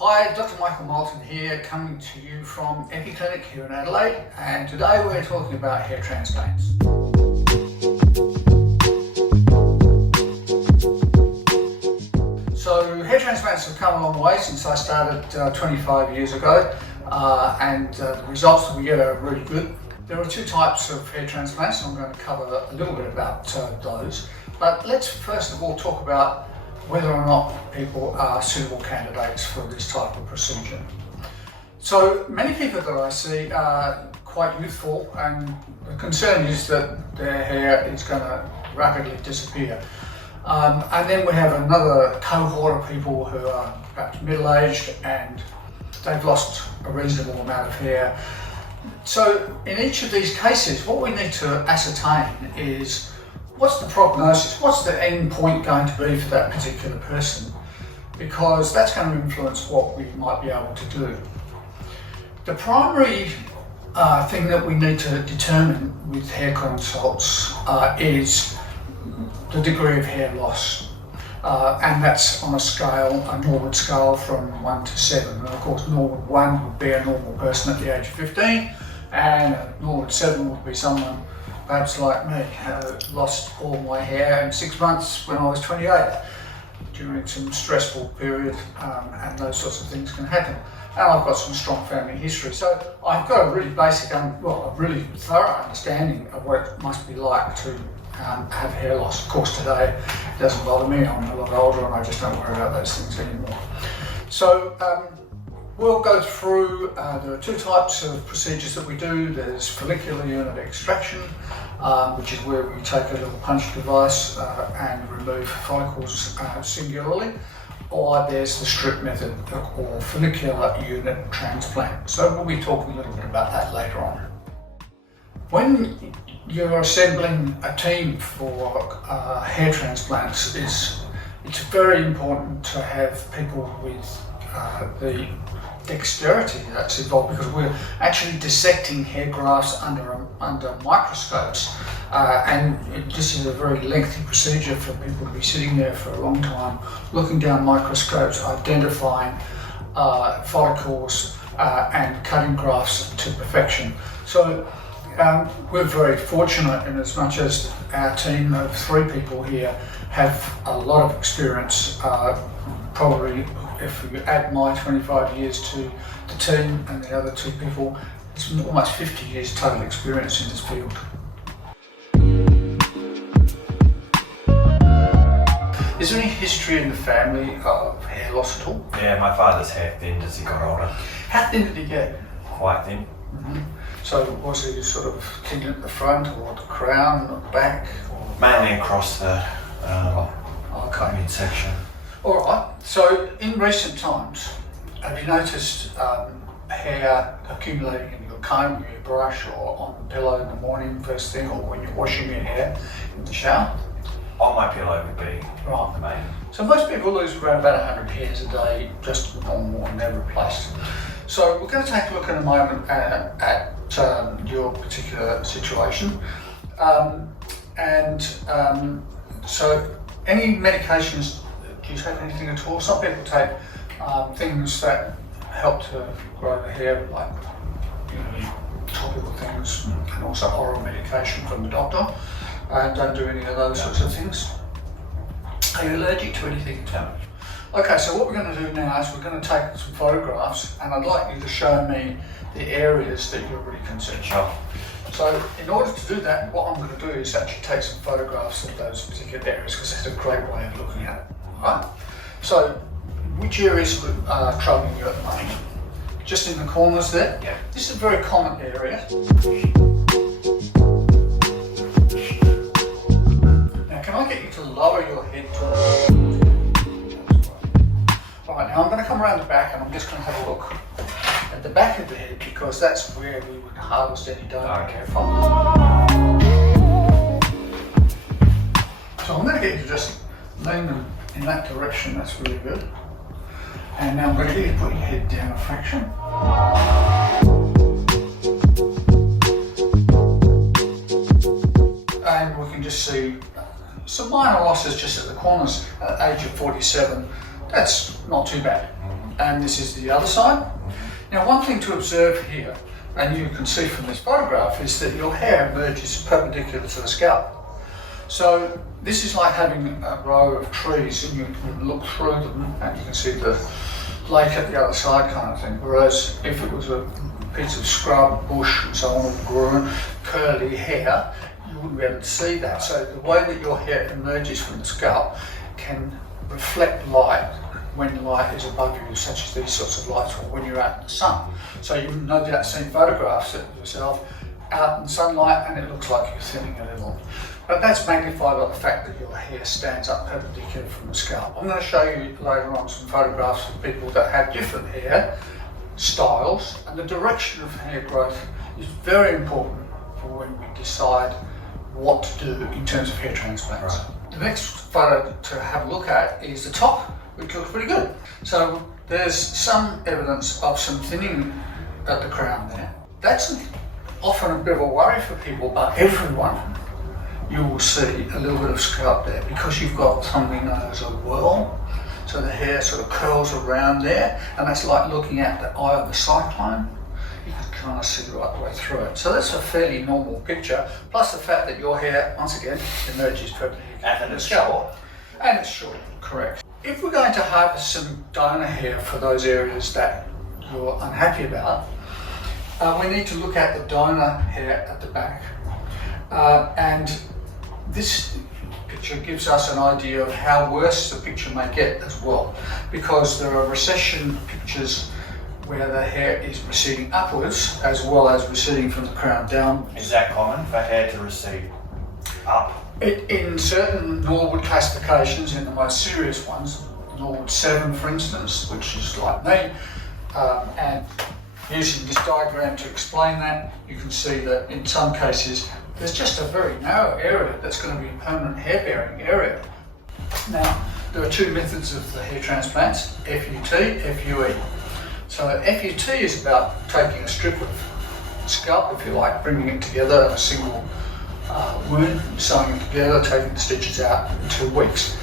Hi, Dr. Michael Moulton here, coming to you from Epiclinic here in Adelaide, and today we're talking about hair transplants. So hair transplants have come a long way since I started 25 years ago, and the results that we get are really good. There are two types of hair transplants, and I'm going to cover a little bit about those. But let's first of all talk about whether or not people are suitable candidates for this type of procedure. So many people that I see are quite youthful, and the concern is that their hair is going to rapidly disappear. And then we have another cohort of people who are perhaps middle-aged and they've lost a reasonable amount of hair. So in each of these cases, what we need to ascertain is what's the prognosis, what's the end point going to be for that particular person, because that's going to influence what we might be able to do. The primary thing that we need to determine with hair consults is the degree of hair loss, and that's on a scale, a Norwood scale from 1 to 7. And of course, Norwood 1 would be a normal person at the age of 15, and a Norwood 7 would be someone perhaps like me. Lost all my hair in 6 months when I was 28 during some stressful period, and those sorts of things can happen. And I've got some strong family history, so I've got a really basic, a really thorough understanding of what it must be like to have hair loss. Of course, today it doesn't bother me. I'm a lot older and I just don't worry about those things anymore. So we'll go through, there are two types of procedures that we do. There's follicular unit extraction, which is where we take a little punch device and remove follicles singularly, or there's the strip method or follicular unit transplant. So we'll be talking a little bit about that later on. When you're assembling a team for hair transplants, it's very important to have people with the dexterity that's involved, because we're actually dissecting hair grafts under microscopes, and this is a very lengthy procedure for people to be sitting there for a long time, looking down microscopes, identifying follicles and cutting grafts to perfection. So we're very fortunate in as much as our team of 3 people here have a lot of experience. Probably if you add my 25 years to the team and the other 2 people, it's almost 50 years total experience in this field. Is there any history in the family of hair loss at all? Yeah, my father's hair thinned as he got older. How thin did he get? Quite thin. Mm-hmm. So was he sort of thin at the front or the crown or the back? Or... Mainly across the midsection. All right, so in recent times, have you noticed hair accumulating in your comb, your brush, or on the pillow in the morning first thing, or when you're washing your hair in the shower? On my pillow would be right. The main. So most people lose around about 100 hairs a day, just normal, and they're replaced. So we're going to take a look in a moment at your particular situation. So any medications, do you take anything at all? Some people take things that help to grow the hair, like topical things, and also oral medication from the doctor, and don't do any of those sorts of things. Are you allergic to anything? No. Okay, so what we're going to do now is we're going to take some photographs, and I'd like you to show me the areas that you're really concerned. Sure. So in order to do that, what I'm going to do is actually take some photographs of those particular areas, because that's a great way of looking at it. Right? So which areas are troubling you at the moment? Just in the corners there? Yeah. This is a very common area. Now can I get you to lower your head to... Alright, now I'm going to come around the back and I'm just going to have a look at the back of the head, because that's where we would harvest any donor hair from. So I'm going to get you to just lean them in that direction, that's really good. And now I'm going to get you to put your head down a fraction. And we can just see some minor losses just at the corners at the age of 47. That's not too bad. and this is the other side. Now, one thing to observe here, and you can see from this photograph, is that your hair emerges perpendicular to the scalp. So this is like having a row of trees, and you can look through them and you can see the lake at the other side kind of thing. Whereas if it was a piece of scrub, bush and so on, with grown, curly hair, you wouldn't be able to see that. So the way that your hair emerges from the scalp can reflect light when the light is above you, such as these sorts of lights, or when you're out in the sun. So you've no doubt seen photographs of yourself out in sunlight and it looks like you're thinning a little. But that's magnified by the fact that your hair stands up perpendicular from the scalp. I'm going to show you later on some photographs of people that have different hair styles, and the direction of hair growth is very important for when we decide what to do in terms of hair transplants. Right. The next photo to have a look at is the top, which looks pretty good. So there's some evidence of some thinning at the crown there. That's often a bit of a worry for people, but everyone, you will see a little bit of scalp there because you've got something known as a whirl. So the hair sort of curls around there, and that's like looking at the eye of the cyclone. You can kind of see right the way through it. So that's a fairly normal picture, plus the fact that your hair, once again, emerges perpendicular. And it's short. And it's short, correct. If we're going to harvest some donor hair for those areas that you're unhappy about, we need to look at the donor hair at the back. And this picture gives us an idea of how worse the picture may get as well, because there are recession pictures where the hair is receding upwards as well as receding from the crown down. Is that common for hair to recede up? In certain Norwood classifications, in the most serious ones, Norwood 7 for instance, which is like me, and using this diagram to explain that, you can see that in some cases there's just a very narrow area that's going to be a permanent hair bearing area. Now, there are two methods of the hair transplants, FUT, FUE. So FUT is about taking a strip of scalp, if you like, bringing it together in a single wound, sewing it together, taking the stitches out in 2 weeks.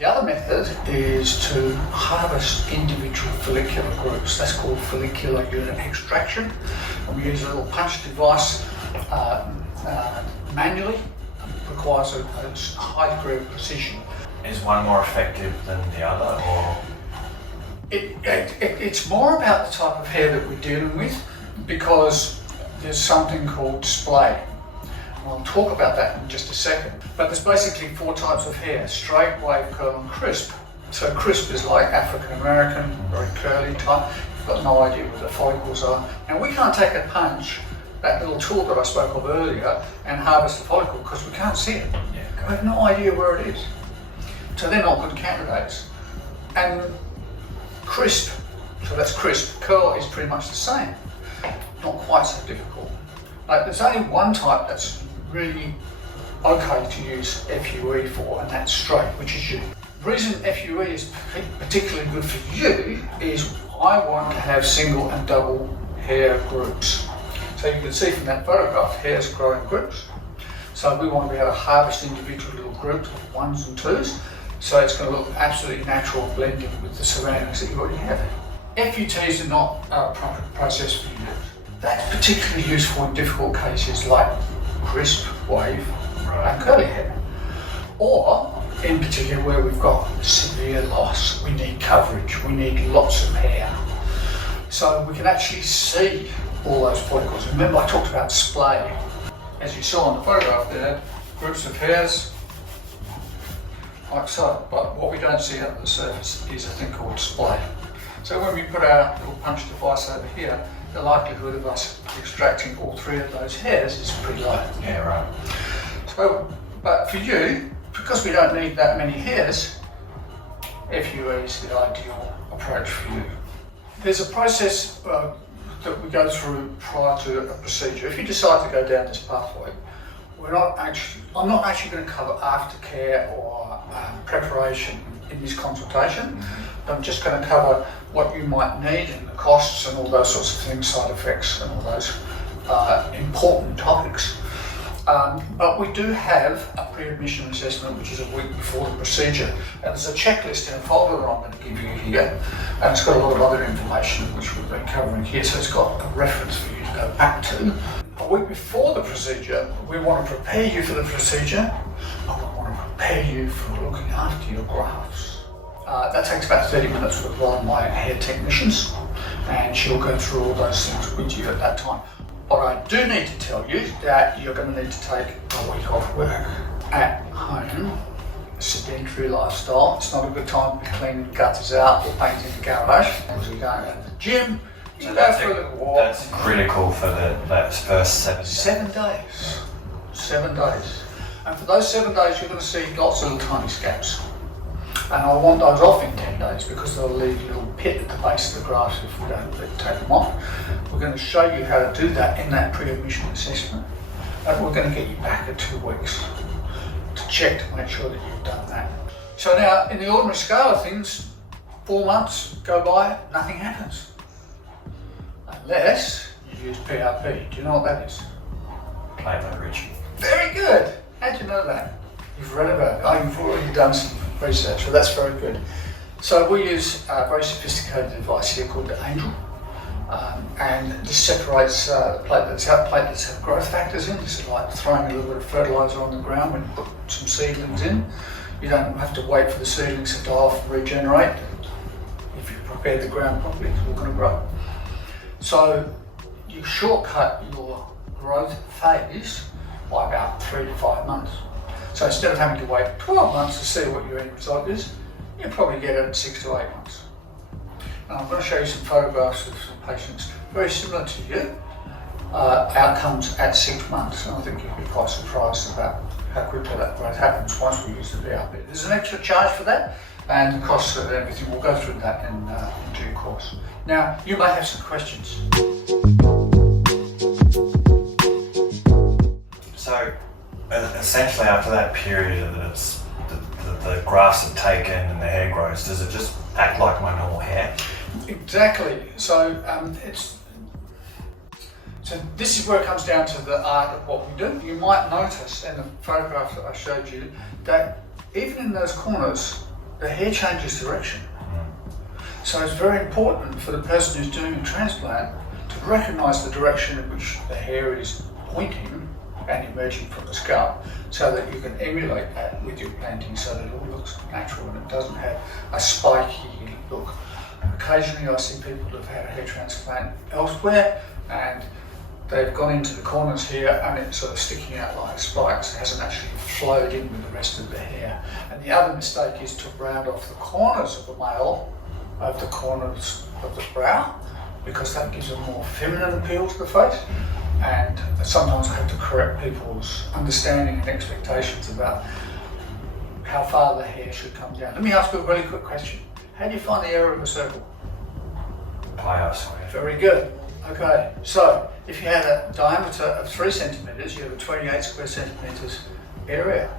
The other method is to harvest individual follicular groups. That's called follicular unit extraction. And we use a little punch device manually. It requires a high degree of precision. Is one more effective than the other, or? It's more about the type of hair that we're dealing with, because there's something called splay. I'll talk about that in just a second. But there's basically 4 types of hair: straight, wave, curl and crisp. So crisp is like African American, very curly type. You've got no idea where the follicles are. Now we can't take a punch, that little tool that I spoke of earlier, and harvest the follicle because we can't see it. We have no idea where it is. So they're not good candidates. And crisp, so that's crisp. Curl is pretty much the same. Not quite so difficult. Like, there's only one type that's really okay to use FUE for, and that's straight, which is you. The reason FUE is particularly good for you is I want to have single and double hair groups. So you can see from that photograph, hairs grow in groups. So we want to be able to harvest individual little groups of 1s and 2s. So it's going to look absolutely natural, blending with the surroundings that you already have. FUTs are not a proper process for you. That's particularly useful in difficult cases like crisp, wave, and curly hair. Or, in particular, where we've got severe loss, we need coverage, we need lots of hair. So we can actually see all those follicles. Remember I talked about splay. As you saw in the photograph there, groups of hairs, like so. But what we don't see under the surface is a thing called splay. So when we put our little punch device over here, the likelihood of us extracting all 3 of those hairs is pretty low. Yeah, right. So, but for you, because we don't need that many hairs, FUE is the ideal approach for you. There's a process that we go through prior to a procedure. If you decide to go down this pathway, I'm not actually going to cover aftercare or preparation in this consultation. I'm just going to cover what you might need and the costs and all those sorts of things, side effects and all those important topics. But we do have a pre-admission assessment, which is a week before the procedure. And there's a checklist in a folder that I'm going to give you here. And it's got a lot of other information which we've been covering here. So it's got a reference for you to go back to. A week before the procedure, we want to prepare you for the procedure. And we want to prepare you for looking after your grafts. That takes about 30 minutes with one of my hair technicians. And she'll go through all those things with you at that time. But I do need to tell you that you're going to need to take a week off work at home. A sedentary lifestyle. It's not a good time to be cleaning gutters out or painting the garage. Because you're going to the gym, you go for a little walk. That's critical for that first 7 days. 7 days. 7 days. And for those 7 days, you're going to see lots of little tiny scabs. And I want those off in 10 days because they'll leave a little pit at the base of the grafts if we don't take them off. We're going to show you how to do that in that pre-admission assessment. And we're going to get you back at 2 weeks to check to make sure that you've done that. So now, in the ordinary scale of things, 4 months go by, nothing happens. Unless you use PRP. Do you know what that is? Platelet rich. Very good. How'd you know that? You've read about it. Oh, you've already done some research, so that's very good. So we use a very sophisticated device here called the Angel, and this separates the platelets out. Platelets have growth factors in. This is like throwing a little bit of fertiliser on the ground when you put some seedlings in. You don't have to wait for the seedlings to die off and regenerate. If you prepare the ground properly, it's all going to grow. So you shortcut your growth phase by about 3 to 5 months. So instead of having to wait 12 months to see what your end result is, you'll probably get it in 6 to 8 months. And I'm going to show you some photographs of some patients very similar to you, outcomes at 6 months, and I think you'll be quite surprised about how quickly that growth happens once we use the PRP. There's an extra charge for that, and the costs of everything. We'll go through that in due course. Now, you may have some questions. So, essentially after that period that it's the grafts are taken and the hair grows, does it just act like my normal hair? Exactly. So this is where it comes down to the art of what we do. You might notice in the photograph that I showed you that even in those corners, the hair changes direction. So it's very important for the person who's doing a transplant to recognise the direction in which the hair is pointing and emerging from the scalp, so that you can emulate that with your planting so that it all looks natural and it doesn't have a spiky look. Occasionally I see people who've had a hair transplant elsewhere and they've gone into the corners here and it's sort of sticking out like spikes. It hasn't actually flowed in with the rest of the hair. And the other mistake is to round off the corners of the male over the corners of the brow, because that gives a more feminine appeal to the face. And sometimes I have to correct people's understanding and expectations about how far the hair should come down. Let me ask you a really quick question. How do you find the area of a circle? Pi squared. Very good. Okay, so if you had a diameter of 3 centimetres, you have a 28 square centimetres area.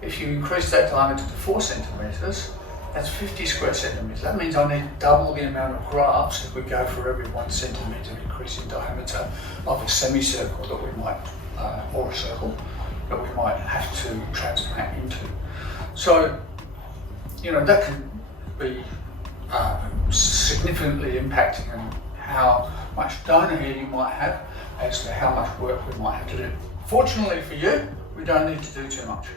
If you increase that diameter to 4 centimetres, that's 50 square centimetres. That means I need double the amount of grafts if we go for every 1 centimetre increase in diameter of a semicircle that we might, or a circle, that we might have to transplant into. So, you know, that can be significantly impacting on how much donor hair you might have as to how much work we might have to do. Fortunately for you, we don't need to do too much.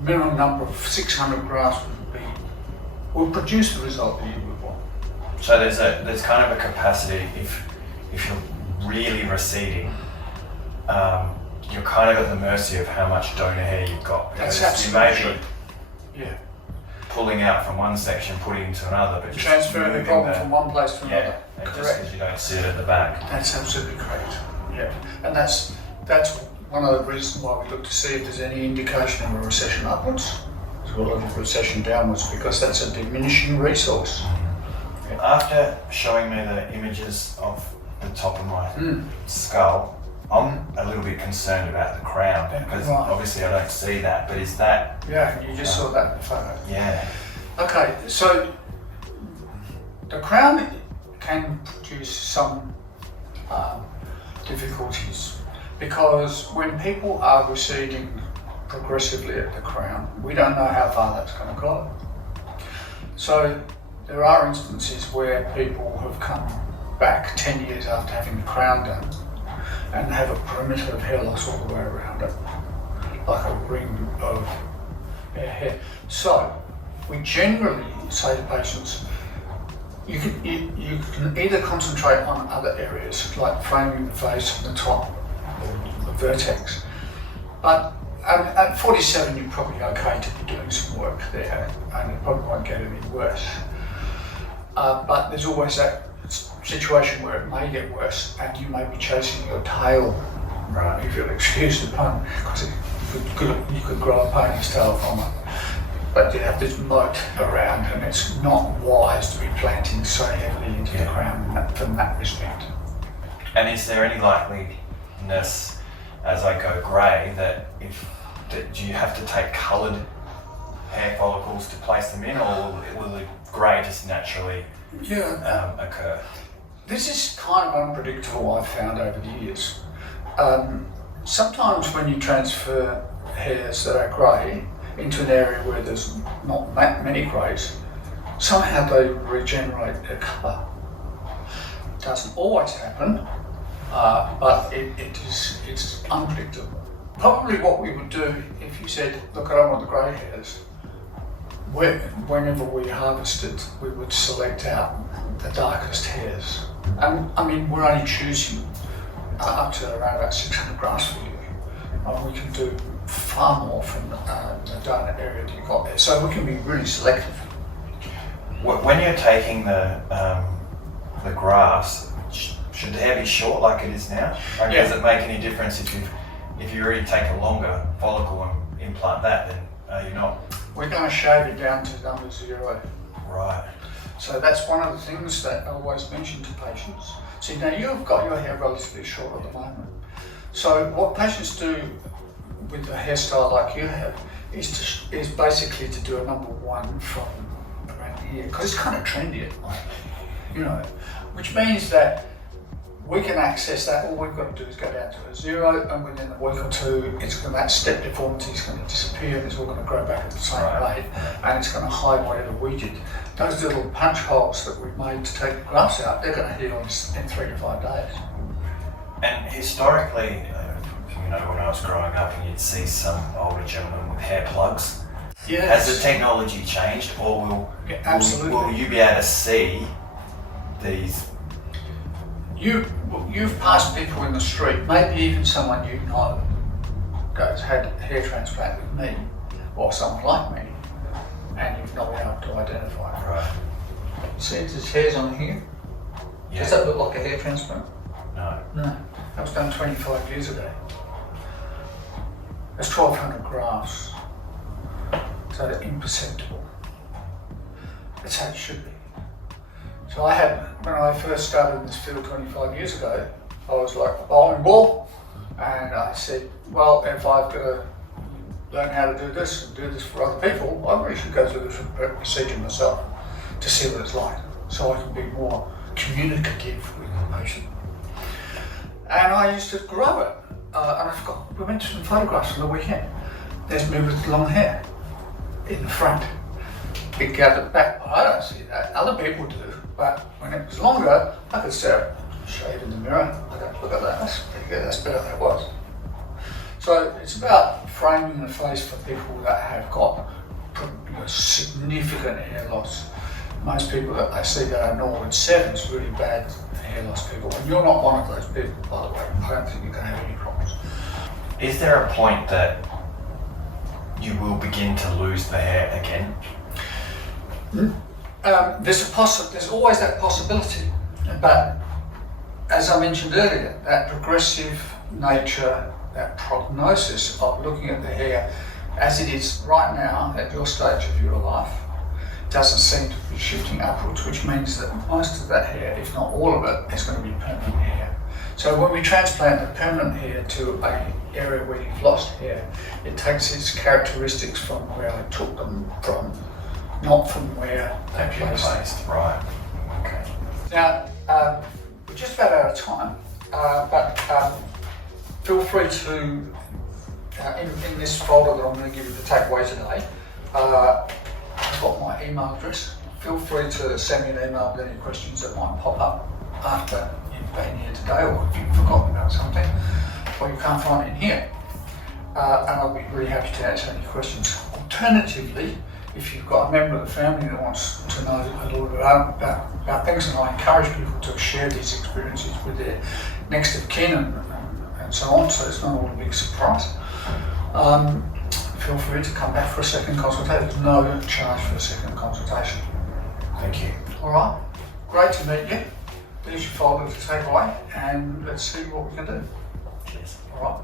Minimum number of 600 grafts will produce the result that you would want. So there's kind of a capacity if you're really receding, you're kind of at the mercy of how much donor hair you've got. That's Because you absolutely may be true. Yeah. pulling out from one section, putting into another, but just Transferring the moving problem from one place to another. and just Correct. because you don't see it at the back. That's absolutely correct. Yeah. And that's one of the reasons why we look to see if there's any indication of a recession upwards as well as a recession downwards, because that's a diminishing resource. After showing me the images of the top of my skull, I'm a little bit concerned about the crown, because Right. obviously I don't see that, but is that... Yeah, you just saw that in the photo. Yeah. Okay, so the crown can produce some difficulties because when people are receding progressively at the crown, we don't know how far that's going to go. So there are instances where people have come back 10 years after having the crown done and have a perimeter of hair loss all the way around it, like a ring of hair. So we generally say to patients, you can either concentrate on other areas like framing the face and the top or the vertex, but at 47 you're probably okay to be doing some work there and it probably won't get any worse. But there's always that situation where it may get worse and you may be chasing your tail, right, if you'll excuse the pun, because you could grow a pony's tail from it. But you have this moat around and it's not wise to be planting so heavily into the crown from that respect. And is there any likeliness as I go grey that do you have to take coloured hair follicles to place them in, or will the grey just naturally occur? This is kind of unpredictable, I've found over the years. Sometimes when you transfer hairs that are grey into an area where there's not that many greys, somehow they regenerate their colour. It doesn't always happen, but it's unpredictable. Probably what we would do if you said, look, I don't want the grey hairs, whenever we harvested, we would select out the darkest hairs. And I mean, we're only choosing up to around about 600 grafts for you. And we can do far more from the donor area that you've got there. So we can be really selective. When you're taking the grafts, should the hair be short like it is now? Like, does it make any difference if you already take a longer follicle and implant that, then are you not? We're going to shave it down to number 0. Right. So that's one of the things that I always mention to patients. See, now you've got your hair relatively short at the moment. So what patients do with a hairstyle like you have is basically to do a number 1 from around here, because it's kind of trendy at the moment, you know, which means that we can access that. All we've got to do is go down to a 0, and within a week or two, that step deformity is going to disappear, and it's all going to grow back at the same rate, and it's going to hide whatever we did. Those little punch holes that we've made to take the grafts out, they're going to heal in 3 to 5 days. And historically, you know, when I was growing up, and you'd see some older gentlemen with hair plugs. Yes. Has the technology changed, or will you be able to see these? You've passed people in the street, maybe even someone you know had a hair transplant with me, or someone like me, and you've not been able to identify it. Right. See, there's hairs on here. Yeah. Does that look like a hair transplant? No. No. That was done 25 years ago. That's 1,200 grafts. So they're imperceptible. That's how it should be. So when I first started in this field 25 years ago, I was like a bowling ball, and I said, well, if I've got to learn how to do this and do this for other people, I really should go through this procedure myself to see what it's like, so I can be more communicative with the patient. And I used to grow it, and I forgot, we went to some photographs on the weekend. There's me with long hair in the front. It gathered back. I don't see that. Other people do, but when it was longer, I could stare at the shade in the mirror. I go, look at that. That's pretty good. That's better than it was. So it's about framing the face for people that have got significant hair loss. Most people that I see that are Norwood 7's really bad hair loss people. And you're not one of those people, by the way. I don't think you're going to have any problems. Is there a point that you will begin to lose the hair again? There's always that possibility, but as I mentioned earlier, that progressive nature, that prognosis of looking at the hair as it is right now at your stage of your life doesn't seem to be shifting upwards, which means that most of that hair, if not all of it, is going to be permanent hair. So when we transplant the permanent hair to an area where you've lost hair, it takes its characteristics from where I took them from, not from where they placed. Right. Okay. Now, we're just about out of time, but feel free to, in this folder that I'm going to give you the takeaway today, I've got my email address. Feel free to send me an email with any questions that might pop up after you've been here today, or if you've forgotten about something, or you can't find it in here. And I'll be really happy to answer any questions. Alternatively, if you've got a member of the family that wants to know a little bit about things, and I encourage people to share these experiences with their next of kin and so on, so it's not all a big surprise. Feel free to come back for a second consultation. There's no charge for a second consultation. Thank you. All right, great to meet you. There's your folder to take away, and let's see what we can do. Cheers. All right.